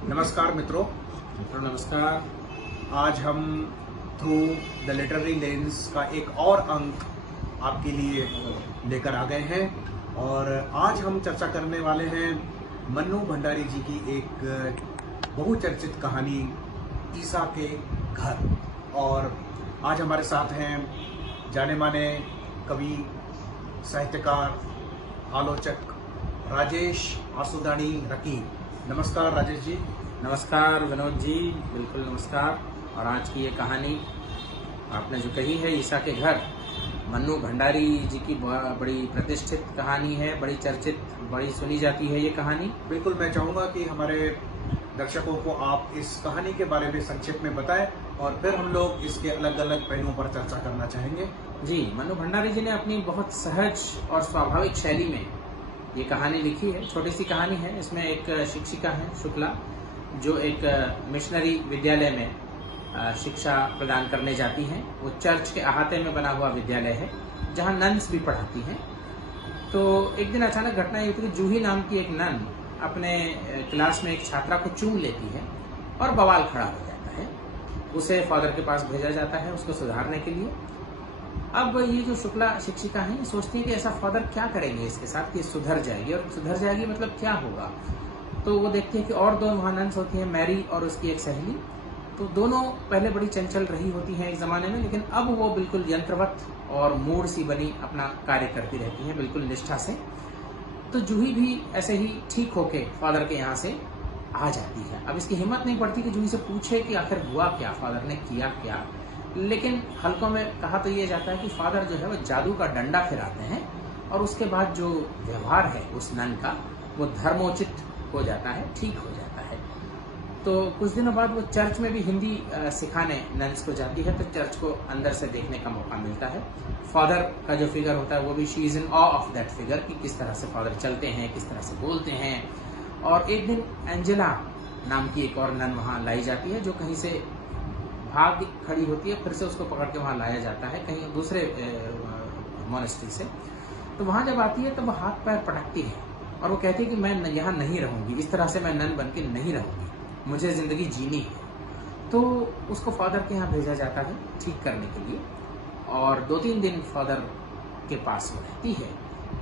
नमस्कार मित्रों। नमस्कार। आज हम थ्रू द लिटरेरी लेंस का एक और अंक आपके लिए लेकर आ गए हैं और आज हम चर्चा करने वाले हैं मन्नू भंडारी जी की एक बहुचर्चित कहानी ईसा के घर। और आज हमारे साथ हैं जाने माने कवि, साहित्यकार, आलोचक राजेश आसुदानी रकी। नमस्कार राजेश जी। नमस्कार विनोद जी, बिल्कुल नमस्कार। और आज की ये कहानी आपने जो कही है ईसा के घर, मन्नू भंडारी जी की बड़ी प्रतिष्ठित कहानी है, बड़ी चर्चित, बड़ी सुनी जाती है ये कहानी। बिल्कुल, मैं चाहूँगा कि हमारे दर्शकों को आप इस कहानी के बारे में संक्षेप में बताएं और फिर हम लोग इसके अलग अलग पहलुओं पर चर्चा करना चाहेंगे। जी, मन्नू भंडारी जी ने अपनी बहुत सहज और स्वाभाविक शैली में ये कहानी लिखी है। छोटी सी कहानी है। इसमें एक शिक्षिका है शुक्ला, जो एक मिशनरी विद्यालय में शिक्षा प्रदान करने जाती हैं। वो चर्च के अहाते में बना हुआ विद्यालय है जहाँ नन्स भी पढ़ाती हैं। तो एक दिन अचानक घटना ये हुई कि जूही नाम की एक नन अपने क्लास में एक छात्रा को चूम लेती है और बवाल खड़ा हो जाता है। उसे फादर के पास भेजा जाता है उसको सुधारने के लिए। अब ये जो शुक्ला शिक्षिका है सोचती है कि ऐसा फादर क्या करेंगे इसके साथ कि सुधर जाएगी, और सुधर जाएगी मतलब क्या होगा। तो वो देखती है कि और दो वहाँ नन्स होती हैं, मैरी और उसकी एक सहेली। तो दोनों पहले बड़ी चंचल रही होती हैं एक जमाने में, लेकिन अब वो बिल्कुल यंत्रवत और मूढ़ सी बनी अपना कार्य करती रहती हैं बिल्कुल निष्ठा से। तो जूही भी ऐसे ही ठीक होके फादर के यहाँ से आ जाती है। अब इसकी हिम्मत नहीं पड़ती कि जूही से पूछे कि आखिर हुआ क्या, फादर ने किया क्या। लेकिन हल्कों में कहा तो ये जाता है कि फादर जो है वो जादू का डंडा फिराते हैं और उसके बाद जो व्यवहार है उस नन का वो धर्मोचित हो जाता है, ठीक हो जाता है। तो कुछ दिनों बाद वो चर्च में भी हिंदी सिखाने नन्स को जाती है। तो चर्च को अंदर से देखने का मौका मिलता है। फादर का जो फिगर होता है वो भी she is in awe of that figure, कि किस तरह से फादर चलते हैं, किस तरह से बोलते हैं। और एक दिन एंजेला नाम की एक और नन वहाँ लाई जाती है, जो कहीं से भाग खड़ी होती है, फिर से उसको पकड़ के वहाँ लाया जाता है कहीं दूसरे मोनेस्ट्री से। तो वहाँ जब आती है तो वो हाथ पैर पटकती है और वो कहती है कि मैं यहाँ नहीं रहूंगी, इस तरह से मैं नन बन के नहीं रहूंगी, मुझे जिंदगी जीनी है। तो उसको फादर के यहाँ भेजा जाता है ठीक करने के लिए। और 2-3 दिन फादर के पास वो रहती है,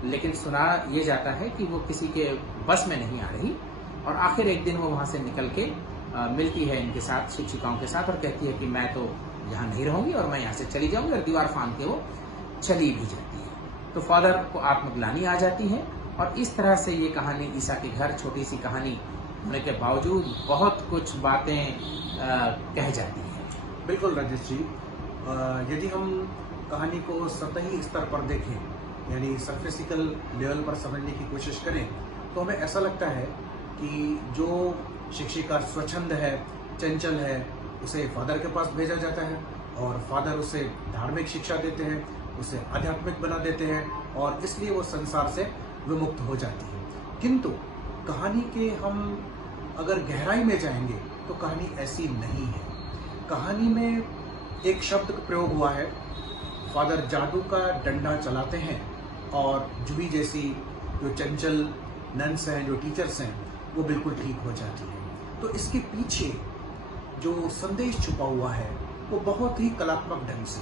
लेकिन सुना ये जाता है कि वो किसी के बस में नहीं आ रही। और आखिर एक दिन वो वहाँ से निकल के मिलती है इनके साथ, शिक्षिकाओं के साथ, और कहती है कि मैं तो यहाँ नहीं रहूंगी और मैं यहाँ से चली जाऊंगी। और दीवार फांद के वो चली भी जाती है। तो फादर को आत्मग्लानि आ जाती है और इस तरह से ये कहानी ईसा के घर, छोटी सी कहानी होने के बावजूद बहुत कुछ बातें कह जाती है। बिल्कुल राजेश जी, यदि हम कहानी को सतही स्तर पर देखें, यानी सरफेसिकल लेवल पर समझने की कोशिश करें, तो हमें ऐसा लगता है कि जो शिक्षिका स्वच्छंद है, चंचल है, उसे फादर के पास भेजा जाता है और फादर उसे धार्मिक शिक्षा देते हैं, उसे आध्यात्मिक बना देते हैं और इसलिए वो संसार से विमुक्त हो जाती है। किंतु कहानी के हम अगर गहराई में जाएंगे तो कहानी ऐसी नहीं है। कहानी में एक शब्द प्रयोग हुआ है, फादर जादू का डंडा चलाते हैं और जूही जैसी जो चंचल नन्स हैं, जो टीचर्स हैं, वो बिल्कुल ठीक हो जाती है। तो इसके पीछे जो संदेश छुपा हुआ है वो बहुत ही कलात्मक ढंग से,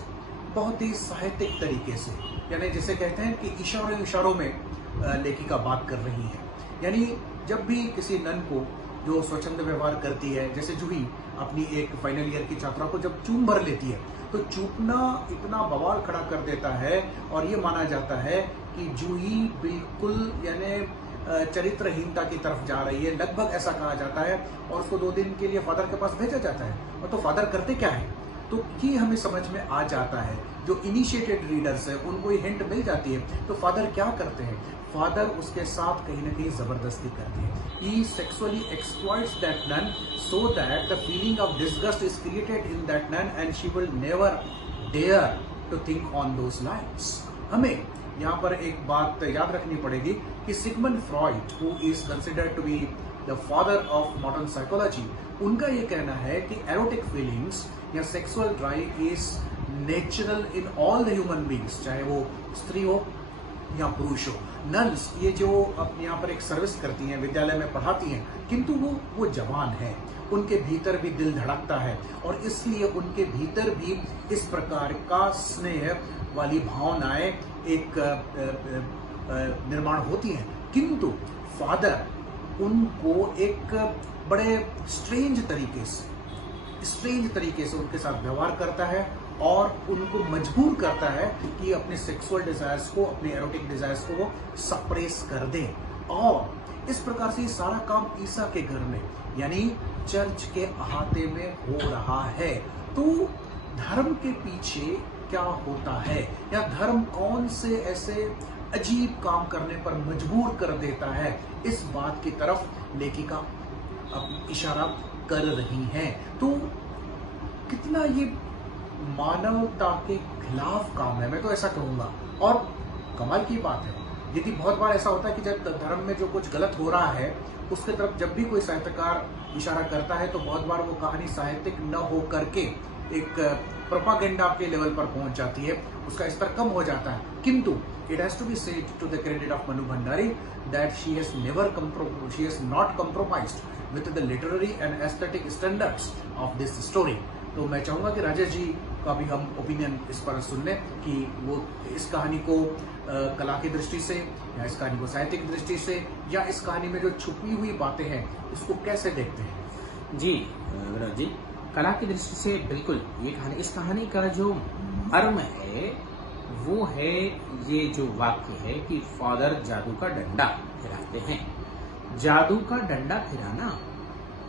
बहुत ही साहित्यिक तरीके से, यानी जिसे कहते हैं कि इशारों इशारों में लेखिका बात कर रही है। यानी जब भी किसी नन को जो स्वच्छंद व्यवहार करती है, जैसे जूही अपनी एक फाइनल ईयर की छात्रा को जब चूम भर लेती है, तो चूपना इतना बवाल खड़ा कर देता है और ये माना जाता है कि जूही बिल्कुल यानी चरित्रहीनता की तरफ जा रही है, लगभग ऐसा कहा जाता है। और उसको 2 दिन के लिए फादर के पास भेजा जाता है। और तो फादर करते क्या है, तो ये हमें समझ में आ जाता है। जो इनिशिएटेड रीडर्स है उनको ये हिंट मिल जाती है। तो फादर क्या करते हैं, फादर उसके साथ कहीं ना कहीं जबरदस्ती करते हैं। He sexually exploits that nun so that the feeling of disgust is created in that nun and she will never dare to think on those lines. हमें यहाँ पर एक बात याद रखनी पड़ेगी कि Sigmund Freud, who is considered to be the father of modern psychology, उनका ये कहना है कि एरोटिक फीलिंग्स या sexual drive is natural in all the human beings, चाहे वो स्त्री हो या पुरुष हो। नन्स ये जो अपने यहाँ पर एक सर्विस करती हैं, विद्यालय में पढ़ाती हैं, किंतु वो जवान है, उनके भीतर भी दिल धड़कता है और इसलिए उनके भीतर भी इस प्रकार का स्नेह वाली भावनाएं एक निर्माण होती हैं। किंतु फादर उनको एक बड़े स्ट्रेंज तरीके से उनके साथ व्यवहार करता है और उनको मजबूर करता है कि अपने सेक्सुअल डिजायर्स को, अपने एरोटिक डिजायर्स को वो सप्रेस कर दे। और इस प्रकार से ये सारा काम ईसा के घर में यानी चर्च के अहाते में हो रहा है। तो धर्म के पीछे क्या होता है या धर्म कौन से ऐसे अजीब काम करने पर मजबूर कर देता है, इस बात की तरफ लेखिका इशारा कर रही हैं। तो कितना ये मानवता के खिलाफ काम है, मैं तो ऐसा कहूंगा। और कमाल की बात है, यदि बहुत बार ऐसा होता है कि जब धर्म में जो कुछ गलत हो रहा है उसके तरफ जब भी कोई साहित्यकार इशारा करता है तो बहुत बार वो कहानी साहित्यिक न हो करके एक प्रोपागेंडा के लेवल पर पहुंच जाती है, उसका स्तर कम हो जाता है। किंतु it has to be said to the credit of Manu Bhandari that she has not compromised with the literary and aesthetic standards of this story। तो मैं चाहूंगा कि राजेश जी का भी हम ओपिनियन इस पर सुन लें कि वो इस कहानी को कला की दृष्टि से या इस कहानी को साहित्य की दृष्टि से या इस कहानी में जो छुपी हुई बातें हैं इसको कैसे देखते हैं। जी विनोद जी, कला की दृष्टि से बिल्कुल ये कहानी, इस कहानी का जो मर्म है वो है ये जो वाक्य है कि फादर जादू का डंडा फिराते हैं। जादू का डंडा फिराना,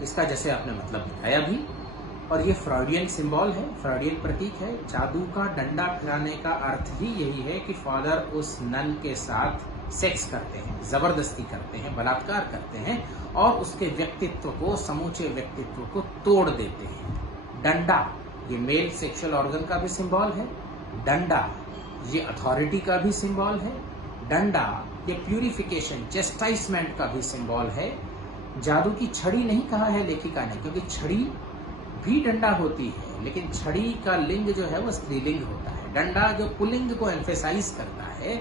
इसका जैसे आपने मतलब बताया भी, और ये फ्रॉडियन सिंबल है, फ्रॉडियन प्रतीक है। जादू का डंडा फिराने का अर्थ ही यही है कि फादर उस नन के साथ सेक्स करते हैं, जबरदस्ती करते हैं, बलात्कार करते हैं और उसके व्यक्तित्व को, समूचे व्यक्तित्व को तोड़ देते हैं। डंडा ये मेल सेक्सुअल ऑर्गन का भी सिंबल है, डंडा ये अथॉरिटी का भी सिंबल है, डंडा ये प्यूरिफिकेशन, चेस्टाइसमेंट का भी सिंबल है। जादू की छड़ी नहीं कहा है लेखिका ने, क्योंकि छड़ी भी डंडा होती है, लेकिन छड़ी का लिंग जो है वो स्त्रीलिंग होता है। डंडा जो पुल्लिंग को एम्फेसाइज करता है,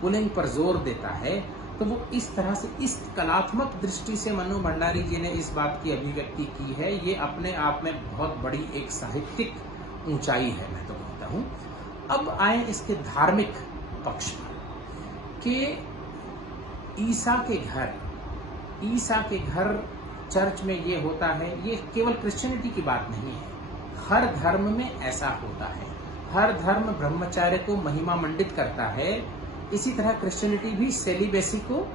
पुल्लिंग पर जोर देता है, तो वो इस तरह से, इस कलात्मक दृष्टि से मनु भंडारी जी ने इस बात की अभिव्यक्ति की है। ये अपने आप में बहुत बड़ी एक साहित्यिक ऊंचाई है, मैं तो कहता हूँ। अब आए इसके धार्मिक पक्ष पर कि ईसा के घर चर्च में ये होता है। ये केवल क्रिश्चियनिटी की बात नहीं है, हर धर्म में ऐसा होता है। हर धर्म ब्रह्मचर्य को महिमा मंडित करता है। इसी तरह क्रिश्चियनिटी भी सेलिबेसी को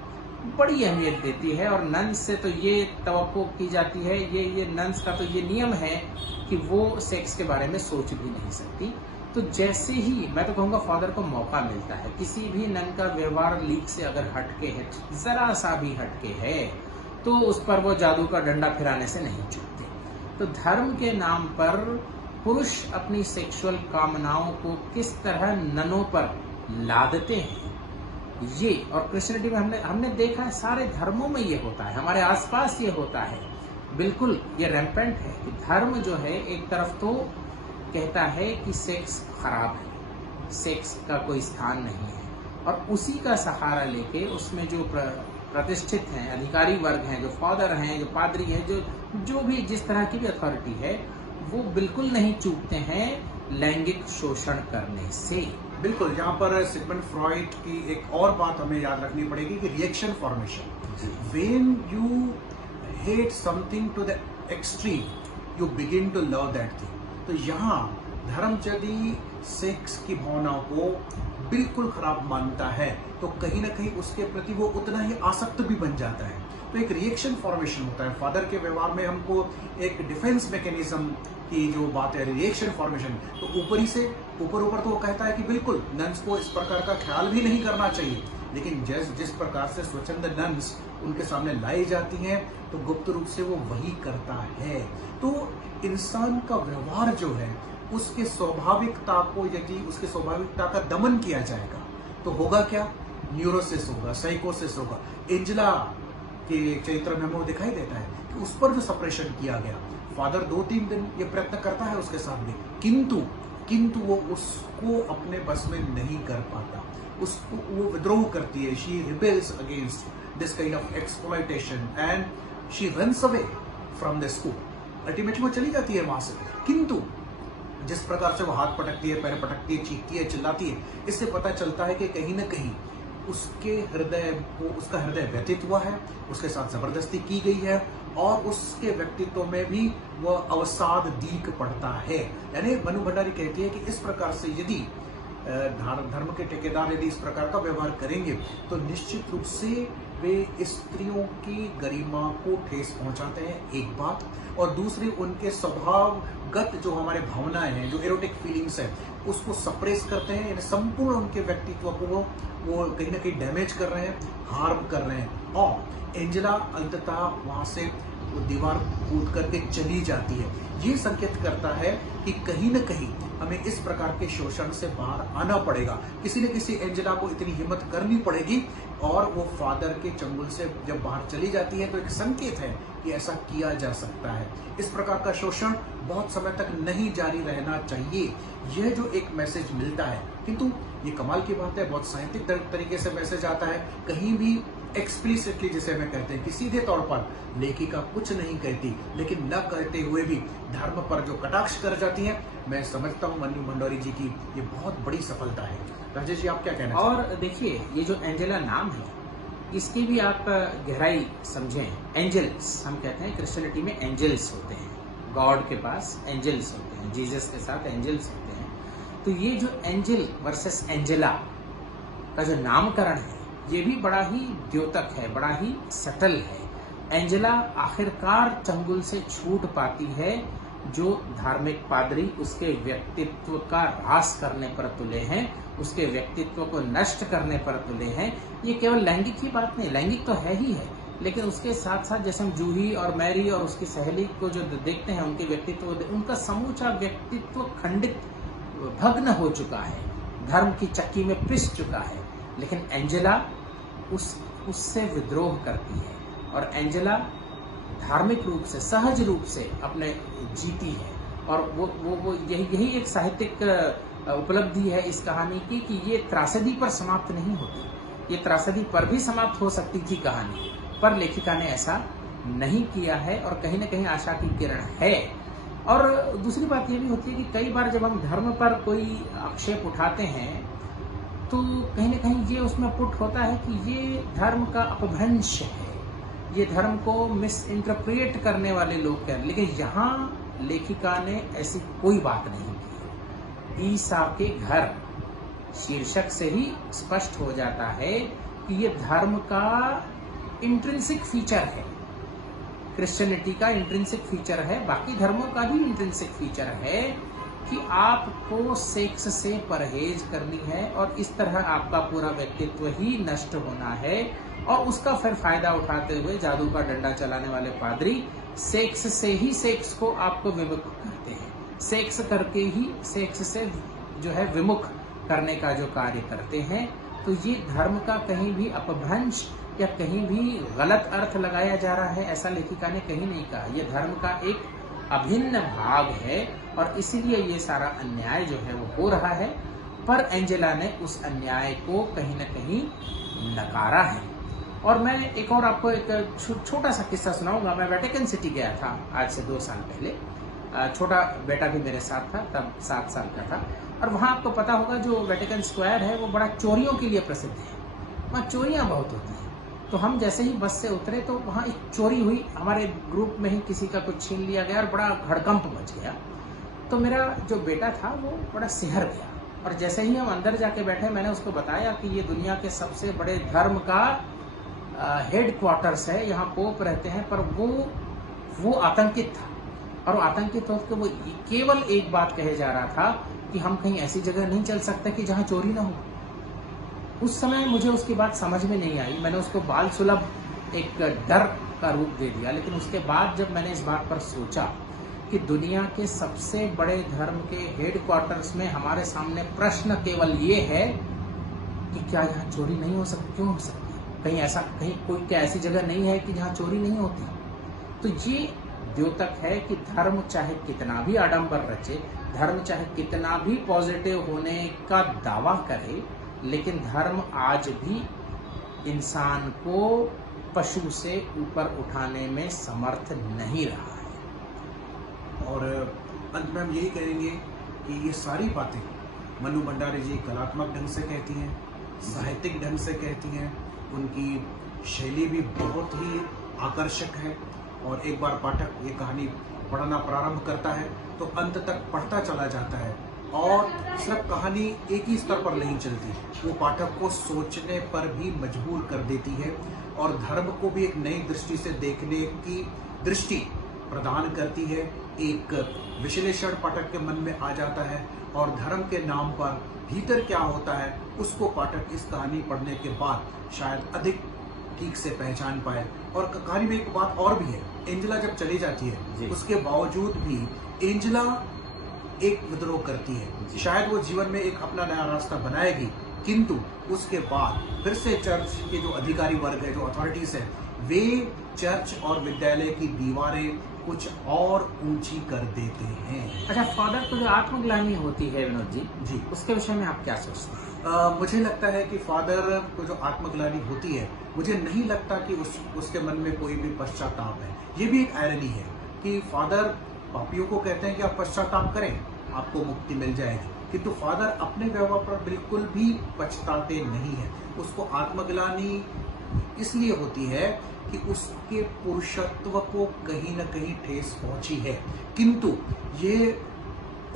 बड़ी अहमियत देती है और नन्स से तो ये तवक्को की जाती है, ये नन्स का तो ये नियम है कि वो सेक्स के बारे में सोच भी नहीं सकती। तो जैसे ही, मैं तो कहूँगा, फादर को मौका मिलता है, किसी भी नन का व्यवहार लीक से अगर हटके है, जरा सा भी हटके है, तो उस पर वो जादू का डंडा फिराने से नहीं चूकते। तो धर्म के नाम पर पुरुष अपनी सेक्सुअल कामनाओं को किस तरह ननों पर लादते हैं, ये, और क्रिश्चियनिटी में हमने देखा है, सारे धर्मों में ये होता है, हमारे आसपास ये होता है। बिल्कुल ये रैम्पेंट है कि धर्म जो है एक तरफ तो कहता है कि सेक्स खराब है, सेक्स का कोई स्थान नहीं है, और उसी का सहारा लेके उसमें जो प्रतिष्ठित हैं, अधिकारी वर्ग हैं, जो फादर हैं, जो पादरी हैं, जो भी जिस तरह की भी अथॉरिटी है, वो बिल्कुल नहीं चूकते हैं लैंगिक शोषण करने से। बिल्कुल, यहाँ पर सिगमंड फ्रॉइड की एक और बात हमें याद रखनी पड़ेगी कि reaction formation. When you hate something to the extreme, you begin to love that thing. तो यहाँ धर्म यदि सेक्स की भावनाओं को बिल्कुल खराब मानता है तो कहीं ना कहीं उसके प्रति वो उतना ही आसक्त भी बन जाता है। तो एक रिएक्शन फॉर्मेशन होता है। फादर के व्यवहार में हमको एक डिफेंस मैकेनिज्म की जो बात है, रिएक्शन फॉर्मेशन, तो ऊपरी से ऊपर तो वो कहता है कि बिल्कुल नन्स को इस प्रकार का ख्याल भी नहीं करना चाहिए, लेकिन जिस प्रकार से स्वच्छंद नन्स उनके सामने लाई जाती हैं तो गुप्त रूप से वो वही करता है। तो इंसान का व्यवहार जो है उसके स्वाभाविकता को, यदि उसके स्वाभाविकता का दमन किया जाएगा तो होगा क्या? न्यूरोसिस होगा, साइकोसिस होगा। एंजेला के चरित्र में हमें दिखाई देता है कि उस पर जो सप्रेशन किया गया, फादर 2-3 दिन ये प्रयत्न करता है उसके साथ भी, किंतु वो उसको अपने बस में नहीं कर पाता। उसको वो विद्रोह करती है, she rebels against this kind of exploitation and she runs away from the school. Ultimately वो चली जाती है वहां से, किंतु जिस प्रकार से वो हाथ पटकती है, पैर पटकती है, चीखती है, चिल्लाती है, इससे पता चलता है कि कहीं ना कहीं उसका हृदय व्यथित हुआ है, उसके साथ जबरदस्ती की गई है और उसके व्यक्तित्व में भी वह अवसाद दीख पड़ता है। यानी मनु भंडारी कहती है कि इस प्रकार से यदि धर्म के ठेकेदार यदि इस प्रकार का व्यवहार करेंगे तो निश्चित रूप से वे स्त्रियों की गरिमा को ठेस पहुंचाते हैं, एक बात, और दूसरी उनके स्वभावगत जो हमारे भावनाएं हैं, जो एरोटिक फीलिंग्स है, उसको सप्रेस करते हैं। यानी संपूर्ण उनके व्यक्तित्व को वो कहीं ना कहीं डैमेज कर रहे हैं, हार्म कर रहे हैं। और एंजेला अंततः वहां से वो दीवार कूद करके चली जाती है। ये संकेत करता है कि कहीं ना कहीं हमें इस प्रकार के शोषण से बाहर आना पड़ेगा। किसी न किसी एंजेला को इतनी हिम्मत करनी पड़ेगी और वो फादर के चंगुल से जब बाहर चली जाती है तो एक संकेत है कि ऐसा किया जा सकता है। इस प्रकार का शोषण बहुत समय तक नहीं जारी रहना चाहिए, यह जो एक मैसेज मिलता है। किंतु ये कमाल की बात है, बहुत साहित्यिक तरीके से मैसेज आता है, कहीं भी एक्सप्लिसिटली जिसे हमें कहते हैं कि सीधे तौर पर लेखिका कुछ नहीं कहती, लेकिन न कहते हुए भी धर्म पर जो कटाक्ष कर जाती है, मैं समझता हूँ मनु भंडारी जी की ये बहुत बड़ी सफलता है। राजेश जी, आप क्या कहना और देखिए, ये जो एंजेला नाम है, इसकी भी आप गहराई समझें। एंजल्स हम कहते हैं, क्रिश्चियनिटी में एंजल्स होते हैं, गॉड के पास एंजल्स होते हैं, जीसस के साथ एंजल्स होते हैं। तो ये जो एंजल वर्सेस एंजेला का जो नामकरण है, ये भी बड़ा ही द्योतक है, बड़ा ही सटल है। एंजेला आखिरकार चंगुल से छूट पाती है जो धार्मिक पादरी उसके व्यक्तित्व का ह्रास करने पर तुले हैं, उसके व्यक्तित्व को नष्ट करने पर तुले हैं। ये केवल लैंगिक ही बात नहीं, लैंगिक तो है ही है, लेकिन उसके साथ साथ जैसे हम जूही और मैरी और उसकी सहेली को जो देखते हैं, उनके व्यक्तित्व, उनका समूचा व्यक्तित्व खंडित, भग्न हो चुका है, धर्म की चक्की में पिस चुका है। लेकिन एंजेला उससे विद्रोह करती है और एंजेला धार्मिक रूप से, सहज रूप से अपने जीती है। और वो यही एक साहित्यिक उपलब्धि है इस कहानी की कि ये त्रासदी पर समाप्त नहीं होती। ये त्रासदी पर भी समाप्त हो सकती थी कहानी, पर लेखिका ने ऐसा नहीं किया है और कहीं ना कहीं आशा की किरण है। और दूसरी बात ये भी होती है कि कई बार जब हम धर्म पर कोई आक्षेप उठाते हैं तो कहीं ना कहीं ये उसमें पुट होता है कि ये धर्म का अपभ्रंश है, ये धर्म को मिस इंटरप्रेट करने वाले लोग कह रहे हैं। लेकिन यहाँ लेखिका ने ऐसी कोई बात नहीं की। ईसा के घर शीर्षक से ही स्पष्ट हो जाता है कि ये धर्म का इंट्रिंसिक फीचर है, क्रिश्चियनिटी का इंट्रिंसिक फीचर है, बाकी धर्मों का भी इंट्रिंसिक फीचर है कि आपको सेक्स से परहेज करनी है और इस तरह आपका पूरा व्यक्तित्व ही नष्ट होना है। और उसका फिर फायदा उठाते हुए जादू का डंडा चलाने वाले पादरी सेक्स से ही सेक्स को आपको विमुख करते हैं, सेक्स करके ही सेक्स से जो है विमुख करने का जो कार्य करते हैं। तो ये धर्म का कहीं भी अपभ्रंश या कहीं भी गलत अर्थ लगाया जा रहा है, ऐसा लेखिका ने कहीं नहीं कहा। यह धर्म का एक अभिन्न भाग है और इसीलिए ये सारा अन्याय जो है वो हो रहा है। पर एंजेला ने उस अन्याय को कहीं न कहीं नकारा है। और मैं एक और आपको एक छोटा सा किस्सा सुनाऊंगा। मैं वेटिकन सिटी गया था आज से 2 साल पहले, छोटा बेटा भी मेरे साथ था, तब 7 साल का था। और वहाँ आपको पता होगा जो वेटिकन स्क्वायर है वो बड़ा चोरियों के लिए प्रसिद्ध है, वहाँ चोरियाँ बहुत होती हैं। तो हम जैसे ही बस से उतरे तो वहाँ एक चोरी हुई, हमारे ग्रुप में ही किसी का कुछ छीन लिया गया और बड़ा हड़कंप मच गया। तो मेरा जो बेटा था वो बड़ा सिहर गया और जैसे ही हम अंदर जाके बैठे मैंने उसको बताया कि ये दुनिया के सबसे बड़े धर्म का हेड क्वार्टर्स है, यहाँ पोप रहते हैं। पर वो आतंकित था और आतंकित होकर वो केवल एक बात कहे जा रहा था कि हम कहीं ऐसी जगह नहीं चल सकते कि जहाँ चोरी ना हो। उस समय मुझे उसकी बात समझ में नहीं आई, मैंने उसको बाल सुलभ एक डर का रूप दे दिया। लेकिन उसके बाद जब मैंने इस बात पर सोचा कि दुनिया के सबसे बड़े धर्म के हेड क्वार्टर्स में हमारे सामने प्रश्न केवल ये है कि क्या यहाँ चोरी नहीं हो सकती, क्यों हो सकती, कहीं कोई क्या ऐसी जगह नहीं है कि जहाँ चोरी नहीं होती। तो ये द्योतक है कि धर्म चाहे कितना भी आडंबर रचे, धर्म चाहे कितना भी पॉजिटिव होने का दावा करे, लेकिन धर्म आज भी इंसान को पशु से ऊपर उठाने में समर्थ नहीं रहा है। और अंत में हम यही कहेंगे कि ये सारी बातें मनु भंडारी जी कलात्मक ढंग से कहती हैं, साहित्यिक ढंग से कहती हैं, उनकी शैली भी बहुत ही आकर्षक है। और एक बार पाठक ये कहानी पढ़ना प्रारंभ करता है तो अंत तक पढ़ता चला जाता है, और सिर्फ कहानी एक ही स्तर पर नहीं चलती, वो पाठक को सोचने पर भी मजबूर कर देती है और धर्म को भी एक नई दृष्टि से देखने की दृष्टि प्रदान करती है। एक विश्लेषण पाठक के मन में आ जाता है और धर्म के नाम पर भीतर क्या होता है उसको पाठक इस कहानी पढ़ने के बाद शायद अधिक ठीक से पहचान पाए। और कहानी में एक बात और भी है, एंजेला जब चली जाती है उसके बावजूद भी एंजेला एक विद्रोह करती है। शायद वो जीवन में एक अपना नया रास्ता बनाएगी, किंतु उसके बाद फिर से चर्च के जो अधिकारी वर्ग है, जो अथॉरिटीज है, वे चर्च और विद्यालय की दीवारें कुछ और ऊंची कर देते हैं। अच्छा, फादर को जो आत्मग्लानि होती है विनोद जी, उसके विषय में आप क्या सोचते हैं? मुझे लगता है कि फादर को जो आत्मग्लानि होती है, मुझे नहीं लगता कि उसके मन में कोई भी पश्चाताप है। ये भी एक आयरनी है कि फादर पापियों को कहते हैं कि आप पश्चाताप करें, आपको मुक्ति मिल जाएगी, किंतु फादर अपने व्यवहार पर बिल्कुल भी पछताते नहीं है। उसको आत्मग्लानि इसलिए होती है कि उसके पुरुषत्व को कहीं न कहीं ठेस पहुंची है, किंतु ये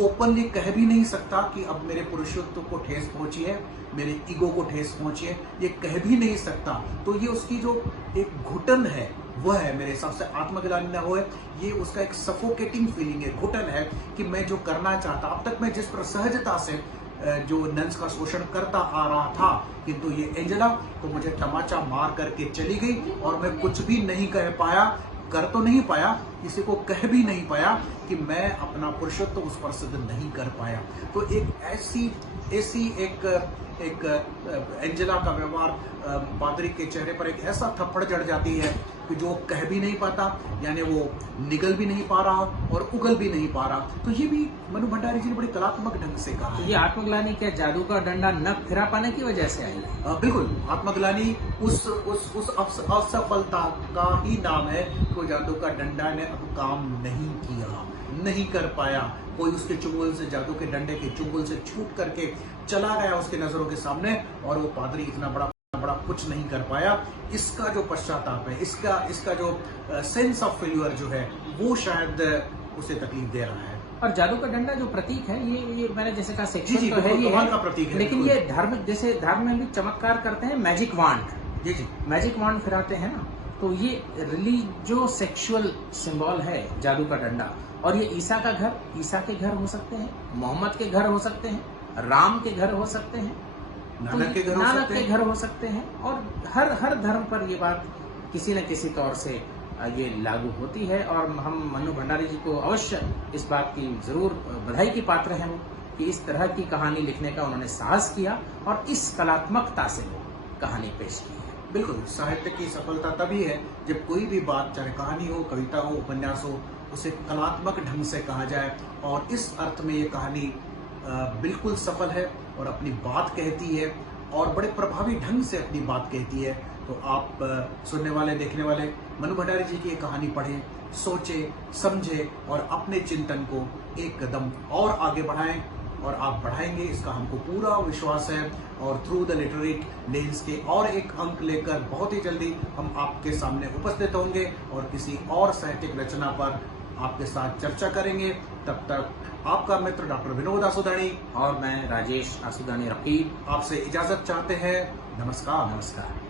ओपनली कह भी नहीं सकता कि अब मेरे पुरुषत्व को ठेस पहुंची है, मेरे ईगो को ठेस पहुंची है, ये कह भी नहीं सकता। तो ये उसकी जो एक घुटन है वह है मेरे हिसाब से, आत्मग्लानि न होए, ये उसका एक सफोकेटिंग फीलिंग है, घुटन है कि मैं जो करना चाहता, अब तक मैं जिस पर सहजता से जो नन्स का शोषण करता आ रहा था, किंतु ये एंजेला तो मुझे तमाचा मार करके चली गई और मैं कुछ भी नहीं कह पाया, कर तो नहीं पाया, किसी को कह भी नहीं पाया कि मैं अपना पुरुषत्व उस पर सिद्ध नहीं कर पाया। तो एक ऐसी एक एंजेला का व्यवहार पादरी के चेहरे पर एक ऐसा थप्पड़ जड़ जाती है कि जो कह भी नहीं पाता, यानी वो निगल भी नहीं पा रहा और उगल भी नहीं पा रहा। तो ये भी मनु भंडारी जी ने बड़ी कलात्मक ढंग से कहा। तो ये आत्मग्लानि क्या जादू का डंडा न फिरा पाने की वजह से आई? बिल्कुल, आत्मग्लानि उस असफलता का ही नाम है। कोई जादू का डंडा ने अब काम नहीं किया, नहीं कर पाया, कोई उसके चुंगल से, जादू के डंडे के चुंगल से छूट करके चला गया उसके नजरों के सामने, और वो पादरी इतना बड़ा कुछ नहीं कर पाया। इसका जो पश्चाताप है, इसका जो सेंस ऑफ फेल्यूर जो है, वो शायद उसे तकलीफ दे रहा है। और जादू का डंडा जो प्रतीक है, ये मैंने जैसे कहा सेक्सुअल तो है, ये कमाल का प्रतीक है, लेकिन ये धर्म, जैसे धर्म में भी चमत्कार करते हैं, मैजिक वांड, जी मैजिक वांड फिराते हैं ना, तो ये रिलीजियो सेक्सुअल सिंबल है जादू का डंडा। और ये ईसा का घर, ईसा के घर हो सकते हैं, मोहम्मद के घर हो सकते हैं, राम के घर हो सकते हैं, नानक के घर हो सकते हैं, और हर धर्म पर ये बात किसी न किसी तौर से ये लागू होती है। और हम मनु भंडारी जी को अवश्य इस बात की जरूर बधाई की पात्र हैं वो, कि इस तरह की कहानी लिखने का उन्होंने साहस किया और इस कलात्मकता से वो कहानी पेश की है। बिल्कुल, साहित्य की सफलता तभी है जब कोई भी बात, चाहे कहानी हो, कविता हो, उपन्यास हो, उसे कलात्मक ढंग से कहा जाए। और इस अर्थ में ये कहानी बिल्कुल सफल है और अपनी बात कहती है, और बड़े प्रभावी ढंग से अपनी बात कहती है। तो आप सुनने वाले, देखने वाले मनु भंडारी जी की ये कहानी पढ़ें, सोचें, समझें और अपने चिंतन को एक कदम और आगे बढ़ाएं, और आप बढ़ाएंगे इसका हमको पूरा विश्वास है। और थ्रू द लिटरेट लेंस के और एक अंक लेकर बहुत ही जल्दी हम आपके सामने उपस्थित होंगे और किसी और साहित्यिक रचना पर आपके साथ चर्चा करेंगे। तब तक आपका मित्र डॉक्टर विनोद आसुदानी और मैं राजेश आसुदानी रकीब आपसे इजाजत चाहते हैं। नमस्कार। नमस्कार।